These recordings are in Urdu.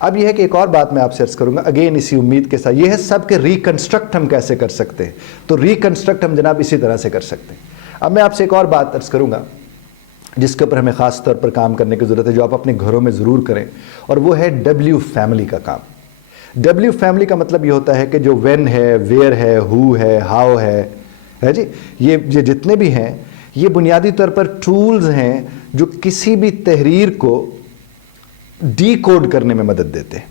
اب یہ ہے کہ ایک اور بات میں آپ سے عرض کروں گا اگین اسی امید کے ساتھ، یہ ہے سب کے ریکنسٹرکٹ ہم کیسے کر سکتے ہیں، تو ریکنسٹرکٹ ہم جناب اسی طرح سے کر سکتے ہیں۔ اب میں آپ سے ایک اور بات عرض کروں گا جس کے اوپر ہمیں خاص طور پر کام کرنے کی ضرورت ہے، جو آپ اپنے گھروں میں ضرور کریں، اور وہ ہے ڈبلیو فیملی کا کام۔ ڈبلیو فیملی کا مطلب یہ ہوتا ہے کہ جو وین ہے، ویئر ہے، ہو ہے، ہاؤ ہے جی، یہ جتنے بھی ہیں یہ بنیادی طور پر ٹولز ہیں جو کسی بھی تحریر کو ڈی کوڈ کرنے میں مدد دیتے ہیں۔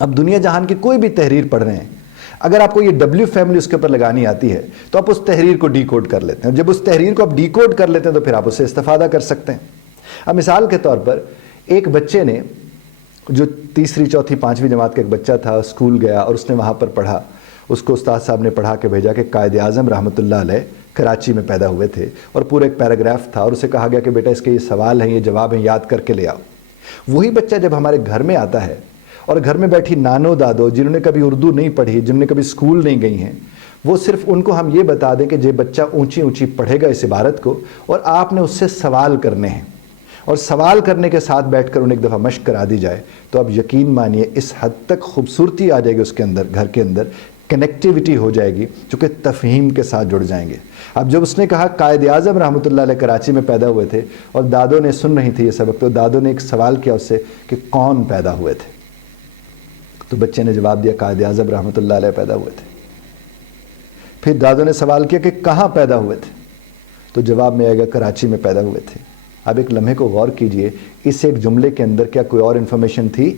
اب دنیا جہان کی کوئی بھی تحریر پڑھ رہے ہیں، اگر آپ کو یہ ڈبلیو فیملی اس کے اوپر لگانی آتی ہے تو آپ اس تحریر کو ڈی کوڈ کر لیتے ہیں، جب اس تحریر کو آپ ڈی کوڈ کر لیتے ہیں تو پھر آپ اس سے استفادہ کر سکتے ہیں۔ اب مثال کے طور پر ایک بچے نے، جو تیسری چوتھی پانچویں جماعت کا ایک بچہ تھا، اسکول گیا اور اس نے وہاں پر پڑھا، اس کو استاد صاحب نے پڑھا کے بھیجا کہ قائد اعظم رحمۃ اللہ علیہ کراچی میں پیدا ہوئے تھے، اور پورا ایک پیراگراف تھا، اور اسے کہا گیا کہ بیٹا اس کے یہ سوال ہیں، یہ جواب ہیں، یاد کر کے لے آؤ۔ وہی بچہ جب ہمارے گھر میں آتا ہے اور گھر میں بیٹھی نانو دادو جنہوں نے کبھی اردو نہیں پڑھی، جنہوں نے کبھی اسکول نہیں گئی ہیں، وہ صرف ان کو ہم یہ بتا دیں کہ یہ بچہ اونچی اونچی پڑھے گا اس عبارت کو، اور آپ نے اس سے سوال کرنے ہیں، اور سوال کرنے کے ساتھ بیٹھ کر انہیں ایک دفعہ مشق کرا دی جائے، تو اب یقین مانیے اس حد تک خوبصورتی آ جائے گی اس کے اندر، گھر کے اندر کنیکٹیوٹی ہو جائے گی، چونکہ تفہیم کے ساتھ جڑ جائیں گے۔ اب جب اس نے کہا قائد اعظم رحمۃ اللہ علیہ کراچی میں پیدا ہوئے تھے، اور دادو نے سن رہی تھی یہ سبق، تو دادو نے ایک سوال کیا اس سے کہ کون پیدا ہوئے تھے؟ تو بچے نے جواب دیا قائد اعظم رحمۃ اللہ علیہ پیدا ہوئے تھے۔ پھر دادو نے سوال کیا کہ کہاں پیدا ہوئے تھے؟ تو جواب میں آئے گا کراچی میں پیدا ہوئے تھے۔ اب ایک لمحے کو غور کیجئے، اس ایک جملے کے اندر کیا کوئی اور انفارمیشن تھی؟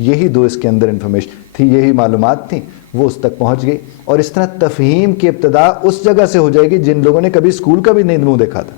یہی دو اس کے اندر انفارمیشن تھی، یہی معلومات تھیں، وہ اس تک پہنچ گئی، اور اس طرح تفہیم کی ابتدا اس جگہ سے ہو جائے گی جن لوگوں نے کبھی اسکول کا بھی نہیں منہ دیکھا تھا۔